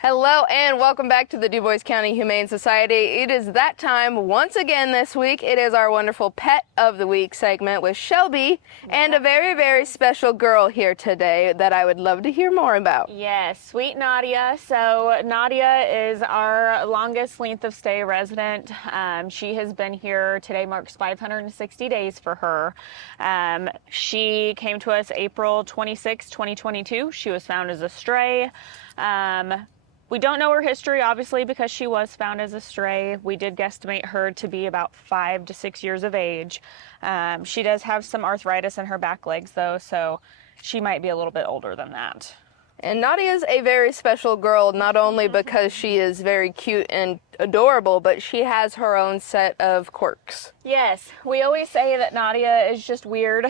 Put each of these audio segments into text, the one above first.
Hello and welcome back to the Dubois County Humane Society. It is that time once again this week. It is our wonderful Pet of the Week segment with Shelby and a very, very special girl here today that I would love to hear more about. Yes, sweet Nadia. So Nadia is our longest length of stay resident. She has been here. Today marks 560 days for her. She came to us April 26, 2022. She was found as a stray. We don't know her history, obviously, because she was found as a stray. We did guesstimate her to be about 5 to 6 years of age. She does have some arthritis in her back legs, though, so she might be a little bit older than that. And Nadia is a very special girl, not only because she is very cute and adorable, but she has her own set of quirks. Yes, we always say that Nadia is just weird.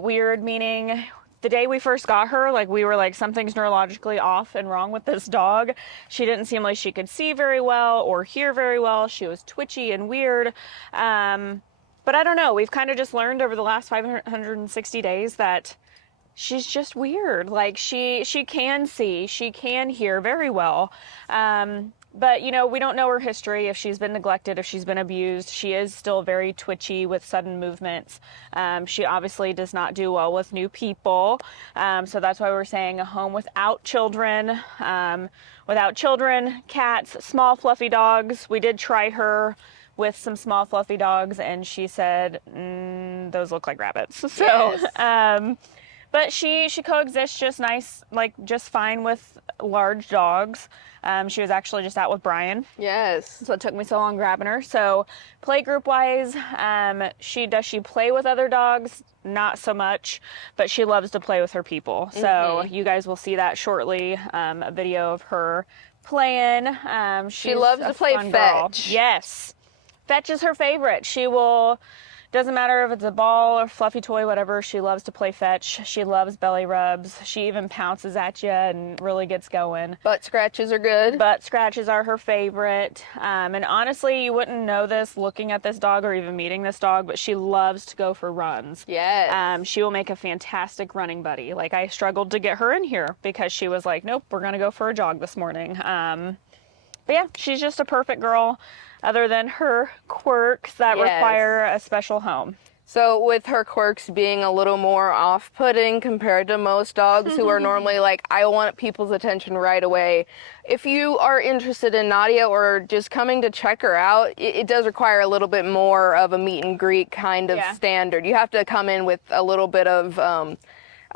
Weird meaning... The day we first got her, we were like, something's neurologically off and wrong with this dog. She didn't seem like she could see very well or hear very well. She was twitchy and weird. But I don't know. We've kind of just learned over the last 560 days that she's just weird. She can see, she can hear very well. But, we don't know her history, if she's been neglected, if she's been abused. She is still very twitchy with sudden movements. She obviously does not do well with new people. So that's why we're saying a home without children. Cats, small fluffy dogs. We did try her with some small fluffy dogs, and she said, those look like rabbits. So, Yes. but she coexists just fine with large dogs. She was actually just out with Brian. Yes. So it took me so long grabbing her. So play group wise, she play with other dogs? Not so much, but she loves to play with her people. So you guys will see that shortly, a video of her playing. She loves to play fetch. Yes. Fetch is her favorite. Doesn't matter if it's a ball or fluffy toy, whatever, she loves to play fetch. She loves belly rubs. She even pounces at you and really gets going. Butt scratches are good. Butt scratches are her favorite. And honestly, you wouldn't know this looking at this dog or even meeting this dog, but she loves to go for runs. Yes. She will make a fantastic running buddy. I struggled to get her in here because she was like, nope, we're going to go for a jog this morning. But yeah, she's just a perfect girl. Other than her quirks that require a special home. So with her quirks being a little more off-putting compared to most dogs who are normally like, I want people's attention right away. If you are interested in Nadia or just coming to check her out, it does require a little bit more of a meet and greet kind of standard. You have to come in with a little bit of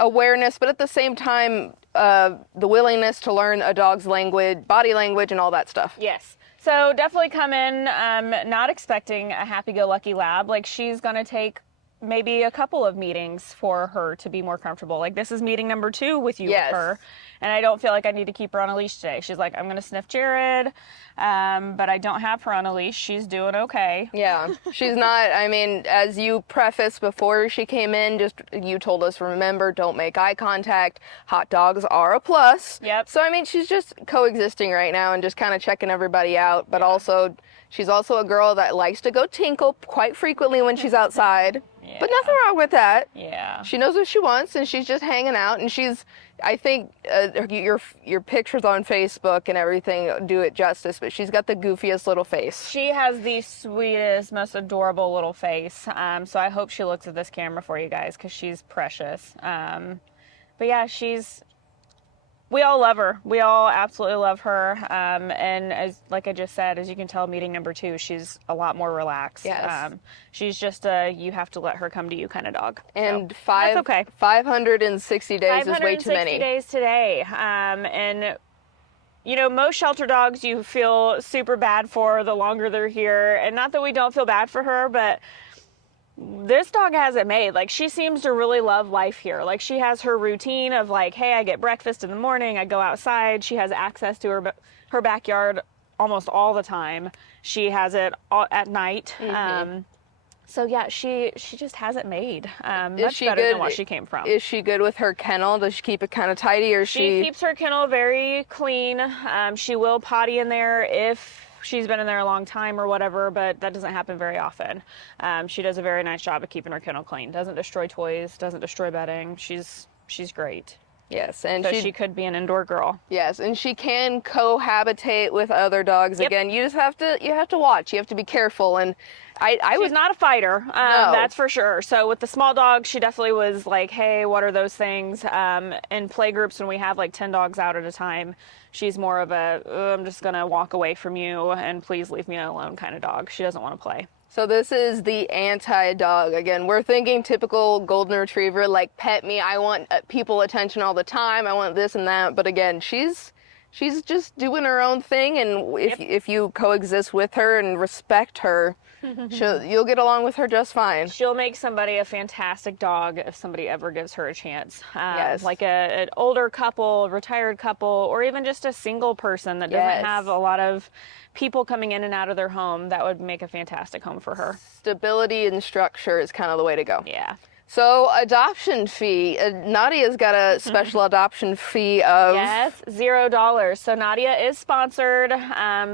awareness, but at the same time, the willingness to learn a dog's language, body language, and all that stuff. Yes. So definitely come in, not expecting a happy-go-lucky lab. She's going to take maybe a couple of meetings for her to be more comfortable. This is meeting number 2 with you with her. And I don't feel like I need to keep her on a leash today. She's like, I'm going to sniff Jared, but I don't have her on a leash. She's doing okay. Yeah, she's not, as you prefaced before she came in, you told us, remember, don't make eye contact. Hot dogs are a plus. Yep. So, she's just coexisting right now and just kind of checking everybody out. But also, she's also a girl that likes to go tinkle quite frequently when she's outside. Yeah. But nothing wrong with that. Yeah. She knows what she wants, and she's just hanging out, and I think your pictures on Facebook and everything do it justice, but she's got the goofiest little face. She has the sweetest, most adorable little face. So I hope she looks at this camera for you guys, because she's precious. But yeah, we all love her. We all absolutely love her. And like I just said, as you can tell, meeting number 2, she's a lot more relaxed. Yes. She's just you have to let her come to you kind of dog. And so, that's okay. 560 days is way too many. 560 days today. And most shelter dogs you feel super bad for the longer they're here. And not that we don't feel bad for her, but this dog has it made. She seems to really love life here. She has her routine of hey, I get breakfast in the morning, I go outside. She has access to her backyard almost all the time. She has it at night. So yeah, she just has it made. Much better than what she came from. Is she good with her kennel? Does she keep it kind of tidy, or she keeps her kennel very clean. She will potty in there if she's been in there a long time or whatever, but that doesn't happen very often. She does a very nice job of keeping her kennel clean. Doesn't destroy toys, doesn't destroy bedding. She's great. Yes, and So she could be an indoor girl. yes, and she can cohabitate with other dogs. Yep. Again, you just have to watch. You have to be careful. And She's not a fighter, No. that's for sure. So with the small dogs, she definitely was like, hey, what are those things? In play groups, when we have like 10 dogs out at a time, she's more of a, I'm just going to walk away from you and please leave me alone kind of dog. She doesn't want to play. So this is the anti-dog. Again, we're thinking typical golden retriever, like pet me. I want people attention all the time. I want this and that. But again, she's just doing her own thing. And if you coexist with her and respect her, you'll get along with her just fine. She'll make somebody a fantastic dog if somebody ever gives her a chance. Yes. Like an older couple, retired couple, or even just a single person that doesn't have a lot of people coming in and out of their home. That would make a fantastic home for her. Stability and structure is kind of the way to go. Yeah. So adoption fee. Nadia's got a special adoption fee of... Yes, $0. So Nadia is sponsored.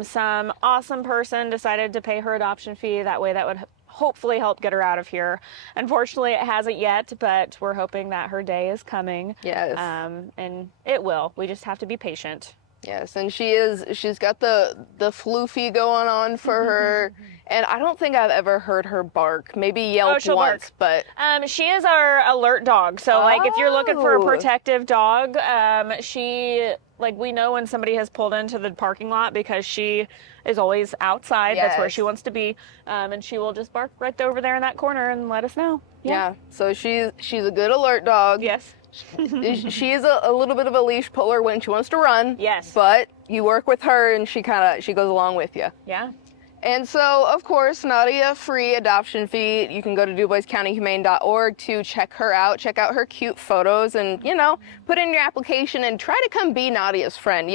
Some awesome person decided to pay her adoption fee. That way that would hopefully help get her out of here. Unfortunately, it hasn't yet, but we're hoping that her day is coming. Yes. And it will. We just have to be patient. Yes, and she's got the floofy going on for her, and I don't think I've ever heard her bark. Maybe yelp she'll once, bark. but she is our alert dog. So like if you're looking for a Oh. protective dog, she, like, we know when somebody has pulled into the parking lot because she is always outside. That's where Yes. she wants to be. And she will just bark right over there in that corner and let us know. yeah. So she's a good alert dog. Yes. She is a little bit of a leash puller when she wants to run. Yes. But you work with her, and she goes along with you. Yeah. And so, of course, Nadia, free adoption fee. You can go to DuboisCountyHumane.org to check her out, check out her cute photos, and, put in your application and try to come be Nadia's friend.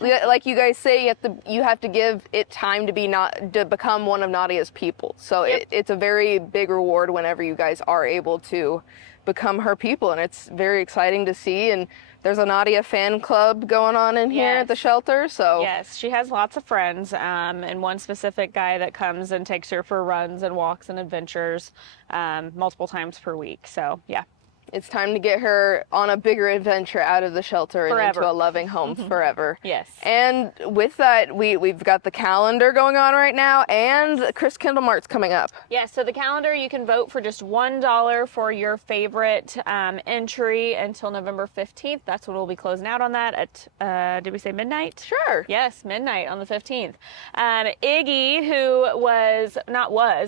Like you guys say, you have to give it time to become one of Nadia's people. So it's a very big reward whenever you guys are able to become her people, and it's very exciting to see. And there's a Nadia fan club going on in here at the shelter. So yes, she has lots of friends, and one specific guy that comes and takes her for runs and walks and adventures multiple times per week. So yeah. It's time to get her on a bigger adventure out of the shelter and Forever. into a loving home forever. Yes. And with that, we've got the calendar going on right now, and Chris Kindle Mart's coming up. Yes, so the calendar, you can vote for just $1 for your favorite entry until November 15th. That's when we'll be closing out on that at, did we say midnight? Sure. Yes, midnight on the 15th. Iggy,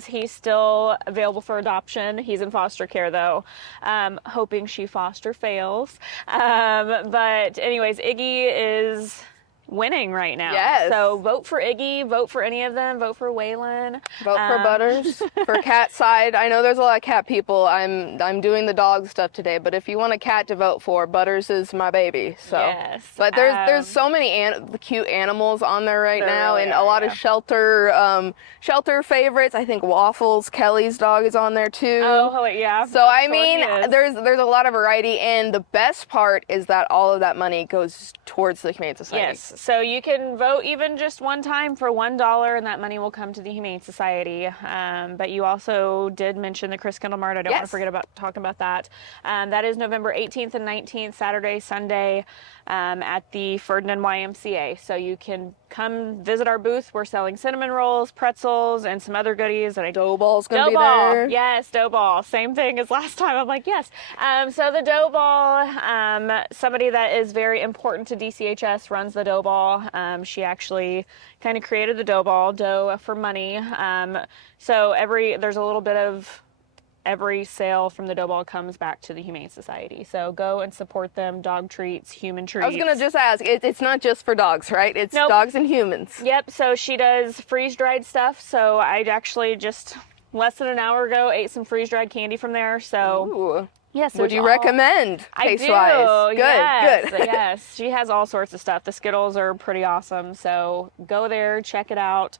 he's still available for adoption. He's in foster care, though. Hoping she foster fails. But anyways, Iggy is winning right now. Yes. So vote for Iggy, vote for any of them, vote for Waylon. Vote for Butters. For cat side, I know there's a lot of cat people. I'm doing the dog stuff today, but if you want a cat to vote for, Butters is my baby. So yes. But there's so many cute animals on there right now, really and are, a lot of shelter favorites. I think Waffles, Kelly's dog, is on there too. Oh yeah. So I mean, there's a lot of variety, and the best part is that all of that money goes towards the Humane Society. Yes. So you can vote even just one time for $1, and that money will come to the Humane Society. But you also did mention the Chris Kindle Mart. I don't want to forget about talking about that. That is November 18th and 19th, Saturday, Sunday, at the Ferdinand YMCA. So you can come visit our booth. We're selling cinnamon rolls, pretzels, and some other goodies. And Dough Ball's gonna be there. Yes, dough ball. Same thing as last time. I'm like, yes. So the dough ball, somebody that is very important to DCHS runs the dough ball. She actually kind of created the dough for money. So there's a little bit of every sale from the dough ball comes back to the Humane Society. So go and support them. Dog treats, human treats. I was gonna just ask, it's not just for dogs, right? It's dogs and humans. Yep. So she does freeze-dried stuff. So I actually just less than an hour ago ate some freeze-dried candy from there. So Ooh. yes. Would you recommend I taste-wise? do. Good, Yes, good. yes. She has all sorts of stuff. The Skittles are pretty awesome. So go there, check it out.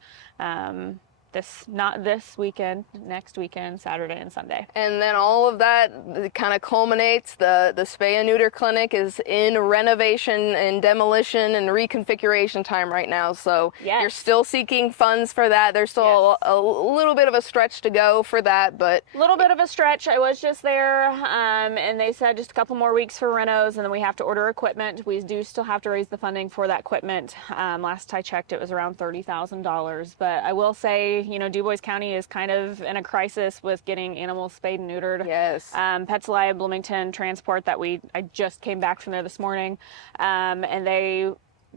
not this weekend, next weekend, Saturday and Sunday. And then all of that kind of culminates. The spay and neuter clinic is in renovation and demolition and reconfiguration time right now. So Yes. you're still seeking funds for that. There's still a little bit of a stretch to go for that, but A little bit of a stretch. I was just there, and they said just a couple more weeks for renos, and then we have to order equipment. We do still have to raise the funding for that equipment. Last I checked, it was around $30,000. But I will say, Dubois County is kind of in a crisis with getting animals spayed and neutered. yes. Pets Alive Bloomington Transport I just came back from there this morning, and they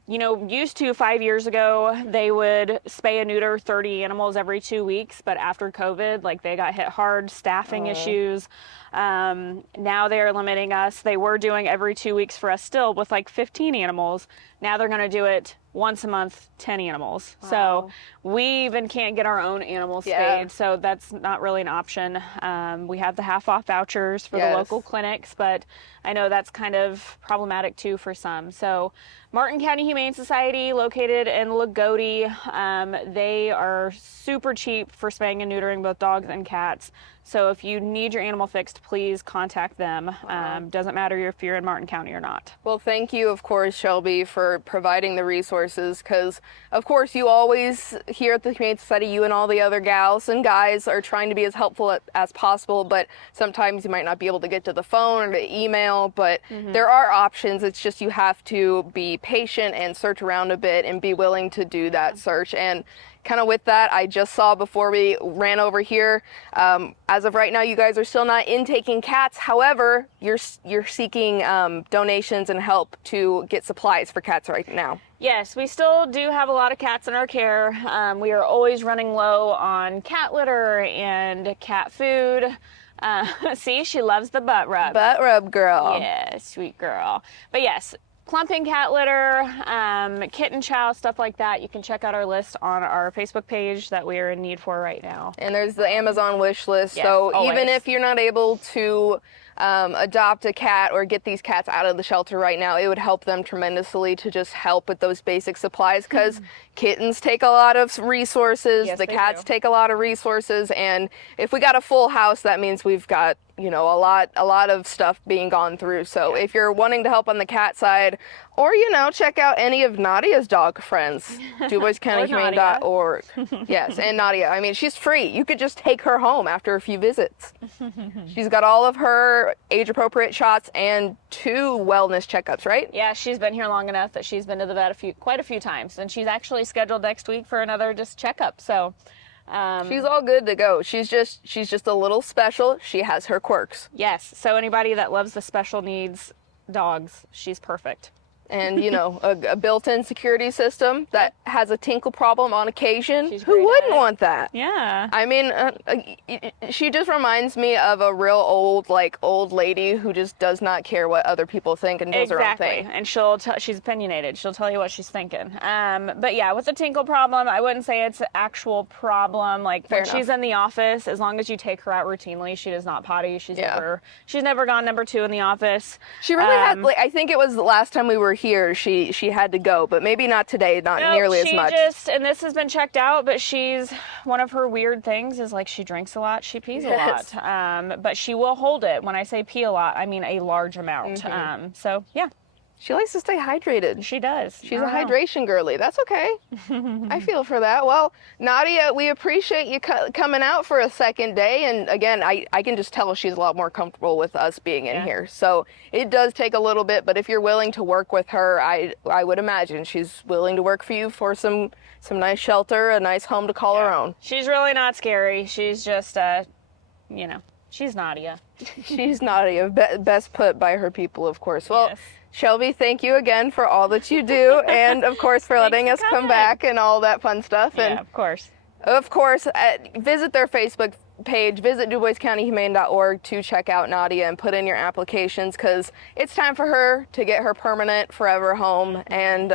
used to 5 years ago, they would spay and neuter 30 animals every 2 weeks, but after COVID, they got hit hard, staffing issues. Now they're limiting us. They were doing every 2 weeks for us still with 15 animals. Now they're going to do it once a month, 10 animals. Wow. So we even can't get our own animals spayed. So that's not really an option. We have the half-off vouchers for the local clinics, but I know that's kind of problematic too for some. So Martin County Humane Society, located in Lagodi, they are super cheap for spaying and neutering both dogs and cats. So if you need your animal fixed, please contact them. Doesn't matter if you're in Martin County or not. Well, thank you, of course, Shelby, for providing the resources, because, of course, you always, here at the Humane Society, you and all the other gals and guys are trying to be as helpful as possible, but sometimes you might not be able to get to the phone or to email, but there are options. It's just you have to be patient and search around a bit and be willing to do that search. And kind of with that, I just saw before we ran over here, as of right now, you guys are still not intaking cats. However, you're seeking donations and help to get supplies for cats right now. Yes, we still do have a lot of cats in our care. We are always running low on cat litter and cat food. See, she loves the butt rub. Butt rub girl. Yeah, sweet girl. But yes, clumping cat litter, kitten chow, stuff like that. You can check out our list on our Facebook page that we are in need for right now. And there's the Amazon wish list. Yes, so always. even if you're not able to adopt a cat or get these cats out of the shelter right now, it would help them tremendously to just help with those basic supplies, because kittens take a lot of resources, Yes, the they cats do. take a lot of resources, and if we got a full house, that means we've got a lot of stuff being gone through. So if you're wanting to help on the cat side, or check out any of Nadia's dog friends, DuboisCountyHumane.org. Yes, and Nadia, I mean, she's free. You could just take her home after a few visits. She's got all of her age-appropriate shots and 2 wellness checkups, right? Yeah, she's been here long enough that she's been to the vet quite a few times, and she's actually scheduled next week for another just checkup. So she's all good to go. She's just a little special. She has her quirks. yes, so anybody that loves the special needs dogs, she's perfect. And a built-in security system that has a tinkle problem on occasion. She's Who great at wouldn't it. want that? Yeah. I mean, she just reminds me of a real old lady who just does not care what other people think and does her own Exactly, thing. and she's opinionated. She'll tell you what she's thinking. But yeah, with the tinkle problem, I wouldn't say it's an actual problem. Fair When enough. she's in the office, as long as you take her out routinely, she does not potty. She's never gone number 2 in the office. She really had, I think it was the last time we were here, she had to go, but maybe not today, not nearly as much. And this has been checked out, but one of her weird things is she drinks a lot, she pees a lot. But she will hold it. When I say pee a lot, I mean a large amount. So yeah. She likes to stay hydrated. She does. She's a hydration girly. That's okay. I feel for that. Well, Nadia, we appreciate you coming out for a second day. And again, I can just tell she's a lot more comfortable with us being in here. So it does take a little bit, but if you're willing to work with her, I would imagine she's willing to work for you for some nice shelter, a nice home to call her own. She's really not scary. She's just, she's Nadia. She's Nadia, best put by her people, of course. Well, Yes. Shelby, thank you again for all that you do, and of course for letting us for come coming. back and all that fun stuff. Yeah, And of course. of course, visit their Facebook page, visit DuboisCountyHumane.org to check out Nadia and put in your applications, because it's time for her to get her permanent forever home. And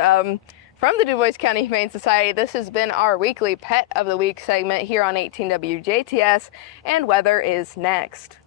from the Dubois County Humane Society, this has been our weekly Pet of the Week segment here on 18 WJTS, and weather is next.